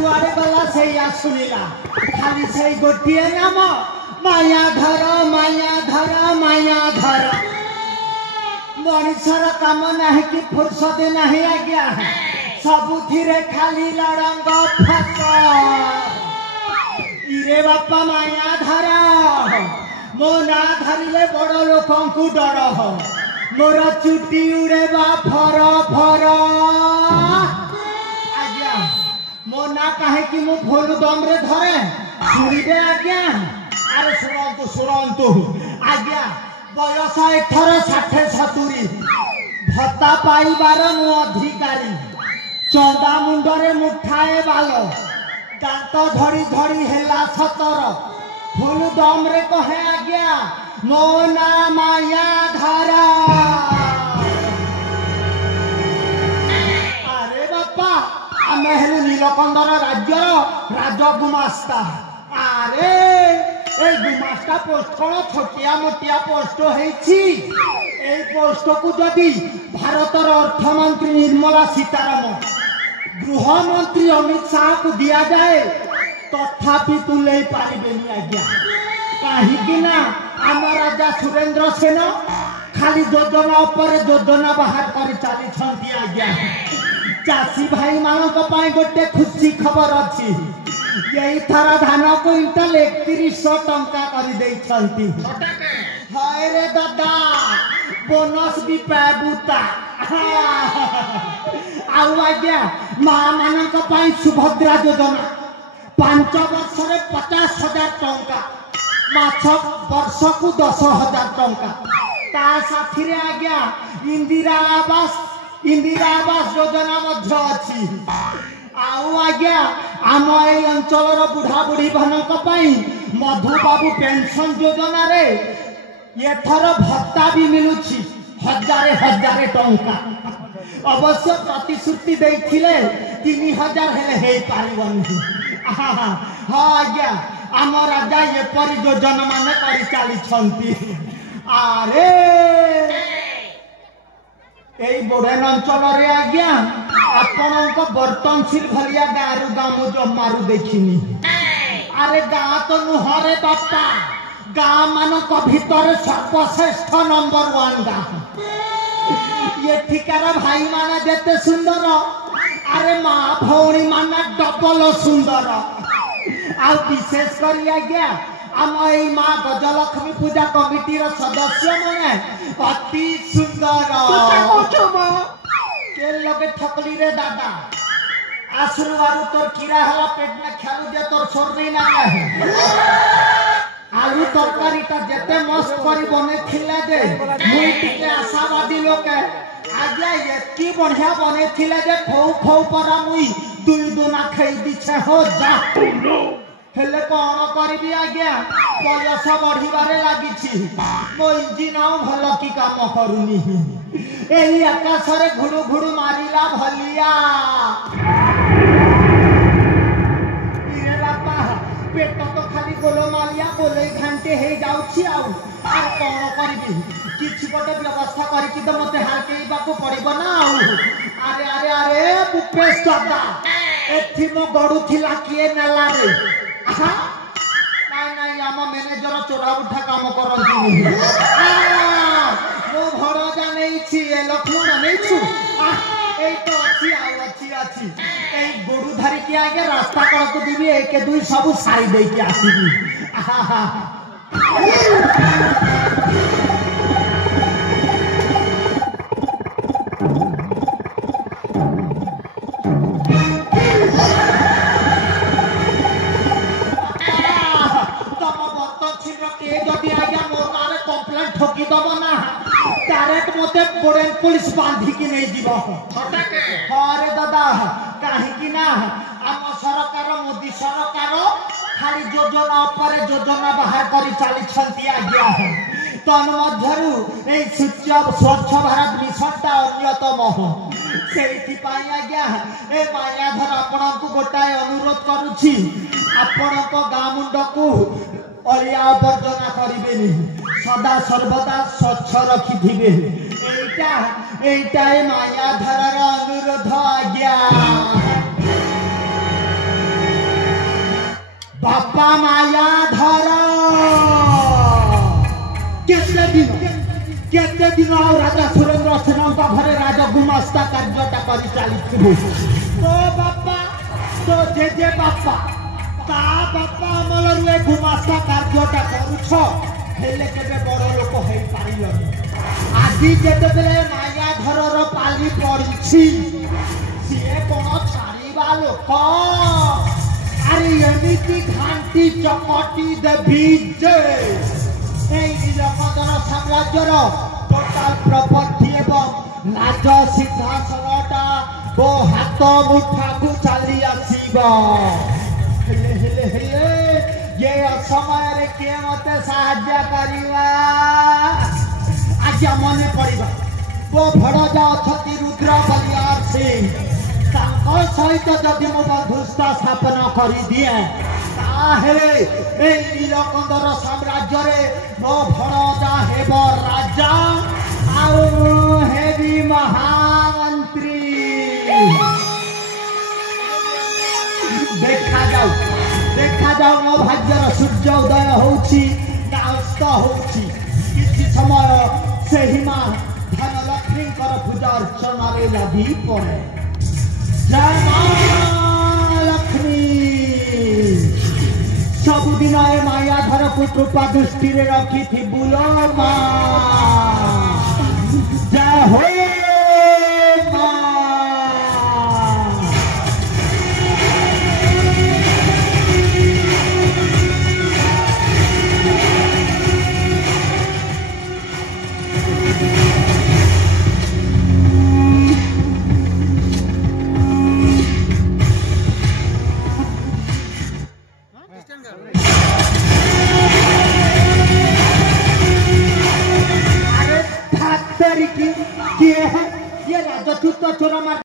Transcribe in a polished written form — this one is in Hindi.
जुआरे गला से शुनिला खाली से गोटे नाम मायाधर मायाधर मायाधर मनीषर काम नहीं कि फुर्सत नहीं आज्ञा सबुथिरे खाली लड़ंग फास इरे बापा मायाधर मो ना धरिले बड़ लोक डर मोर चुटी उड़ेबा फर फर आज्ञा मो ना कहे कि मु भोलू दम रे धरे शुणिबे आज्ञा अरे शुणु शुणु आज्ञा बयस 18-60-70 भत्ता पाइबार मु अधिकारी चंदा मुंडरे मुठाए बाल दांत धड़ी धड़ी हेला 17 फुल दम रे कहे आज्ञा मो ना मायाधर अरे बापा आमे हेलु नीलकंदर राज्यर राजगुमास्ता अरे ए गुमास्ता पोस्ट कौन छोटिया मोटिया पोस्ट होइछि ए पोस्ट को जदि भारतर अर्थमंत्री निर्मला सीतारामन गृहमंत्री अमित शाह को दिया जाए तथापि तू ले पारिबेनी आज्ञा कहीं ना आम राजा सुरेंद्र सेन खाली योजना पर योजना बाहर कर चली आज्ञा चाषी भाई मान गोटे खुशी खबर अच्छी यही थारा धान क्विंटाल 3100 टंका कर हाय रे दादा बोनस भी पाबुता आउ आज्ञा माँ मान सुभद्रा योजना 5 वर्ष 50,000 टंका माछ वर्ष को 10,000 टंका ता साथी रे आज्ञा इंदिरा आवास योजना मध्य अच्छी आउ आज्ञा आम ए अंचल बुढ़ा बुढ़ी मानक मधुबाबू पेंशन योजना रे ये थर भत्ता भी मिलुछि 1000 टंका अवश्य प्रतिश्रुति देथिले 3000 हेले हे पारिबनी हाँ आज्ञा आम राजा ये परि योजना माने करि चली छंती अरे एई बोरेन अंचल रे आज्ञा आपनक बर्तनशील भलिया गारू गामु जमारू देखिनी अरे गाँ तो नुहरे बापा गाँ मानक भितर सर्वश्रेष्ठ नंबर 1 गाँ ये ठिकार भाई माने जेते सुंदर अरे माँ भौणी माने डबल सुंदर आ विशेष करी आज्ञा आम ए माँ गजलक्ष्मी पूजा कमिटी सदस्य माने अति सुंदर के लगे ठकली रे दादा आसुरु आरु तोर कीड़ा हला पेट में खालु जे तोर सोरनी ना आलू तरकारी ता जेते मस्त करी बने थिला जे मुई टिके आशावादी लोक आज्ञा एतकी बढ़िया बने थिला जे फौ फौ परा मुई दुई दुना खाई दिछे हो जा हेले कौन करी आज्ञा बयस बढ़िबारे लागिछि मो इंजिन आउ भल की काम करूनी एही आकाश रे घुड़ू घुड़ू मारिला भलिया इरे बापा पेट तो खाली गोलो मालिया बोले घंटे हे जाउछि आउ आ कौन करी किछि गोटे व्यवस्था करी कि तो मते हालके बाको पड़िबो ना आउ अरे अरे अरे भूपेश दादा एथि मो गडू थिला किए नेला रे नहीं आम मैनेजर चोरा उठा काम करती मो घर जाने लक्ष्मण नहीं तो अच्छी गोरु धरिकी आगे रास्ता कड़ को देवी 1 2 सब सारी देकी आसबी ठकी दब ना डायरेक्ट मते बोरेन पुलिस बांधी की नहीं जीव अरे दादा कहीं कि ना आम सरकार मोदी सरकार खाली योजना पर योजना बाहर करी चली छंती आज्ञा तन्मध्यरु ए स्वच्छ भारत मिशन ता अन्यतम सेठी पाई आज्ञा ए मायाधर आपन को गोटाए अनुरोध करूछि आपन को गाँ मुंड को अलिया आवर्जना करिबेनी सदा सर्वदा स्वच्छ रखिथिबे एटा मायाधर अनुरोध आज्ञा बापा माया धर केते दिन आ राजा सुरेंद्र सेना घरे राज गुमास्ता कार्यटा कर चली तो बापा तो जेजे बापा ता बापा अमल रुए गुमास्ता कार्यटा करुछ हेले केबे बड़ लोक हेई पारिलनी आज जेतेबेले माया धरर पाली पड़िछि सिए कोन छाड़ीबा लोक अरे एमिति घांटी चकटी देबी जे এই নীলকণ্ঠন সাম্রাজ্যর টোটাল প্রপার্টি এবং রাজ সিংহাসনটা ও হাত মুঠাকু চালি আসিব হেলে হেলে হেলে ये असमय किए मते साहाय्य करिवा आज मने पड़िबा वो भड़जा अछति रुद्र बलियार सिंह तांको सहित जदि मो बंधुस्था स्थापन करि दिए ताहेले ए नीलकंठर साम्राज्य रे मो भड़जा हेब राजा आउ हेबी महामंत्री देखा जाऊ मो भाग्यर सूर्य उदय होउछि ना अस्त होउछि किछि समय सेहि मां धनलक्ष्मी कर पूजा अर्चना रे लागी पड़े जय मां लक्ष्मी सबुदिन ए माया धर को कृपा दृष्टि रे रखी थी बुलो मां जय हो ये राजपूत चोरा मार